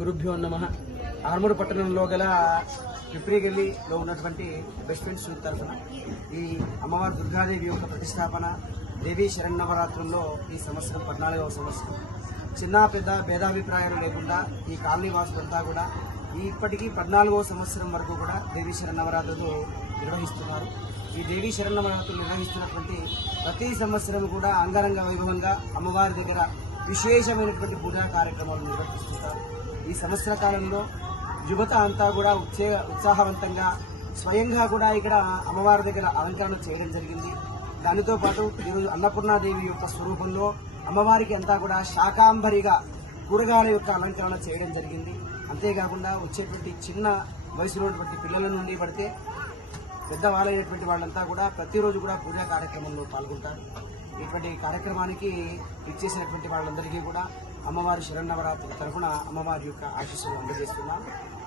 గురుభ్యో నమః. ఆర్మూరు పట్టణంలో గల పిప్రిగల్లిలో ఉన్నటువంటి బెస్ట్ ఫ్రెండ్స్ తరఫున ఈ అమ్మవారి దుర్గాదేవి యొక్క ప్రతిష్టాపన దేవీ శరన్నవరాత్రుల్లో ఈ సంవత్సరం 14వ సంవత్సరం. చిన్న పెద్ద భేదాభిప్రాయాలు లేకుండా ఈ కాలనీ వాసులంతా కూడా ఇప్పటికీ 14వ సంవత్సరం వరకు కూడా దేవీ శరన్నవరాత్రులు నిర్వహిస్తున్నారు. ఈ దేవీ శరన్నవరాత్రులు నిర్వహిస్తున్నటువంటి ప్రతి సంవత్సరం కూడా అంగరంగ వైభవంగా అమ్మవారి దగ్గర విశేషమైనటువంటి పూజా కార్యక్రమాలు నిర్వర్తిస్తుంటారు. ఈ సంవత్సర కాలంలో యువత అంతా కూడా ఉత్సాహవంతంగా స్వయంగా కూడా ఇక్కడ అమ్మవారి దగ్గర అలంకరణ చేయడం జరిగింది. దానితో పాటు ఈరోజు అన్నపూర్ణాదేవి యొక్క స్వరూపంలో అమ్మవారికి అంతా కూడా శాకాంబరిగా కూరగాయల యొక్క అలంకరణ చేయడం జరిగింది. అంతేకాకుండా వచ్చేటువంటి చిన్న వయసులో పిల్లల నుండి పడితే పెద్దవాళ్ళైనటువంటి వాళ్ళంతా కూడా ప్రతిరోజు కూడా పూజా కార్యక్రమంలో పాల్గొంటారు. ఇటువంటి కార్యక్రమానికి ఇచ్చేసినటువంటి వాళ్ళందరికీ కూడా అమ్మవారి శరన్నవరాత్రి తరఫున అమ్మవారి యొక్క ఆశీస్సులు అందజేస్తున్నాం.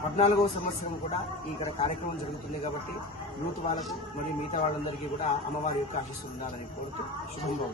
14వ సంవత్సరం కూడా ఇక్కడ కార్యక్రమం జరుగుతుంది కాబట్టి యూత్ వాళ్ళకు మరియు మిగతా వాళ్ళందరికీ కూడా అమ్మవారి యొక్క ఆశీస్సులు ఉండాలని కోరుతూ శుభం.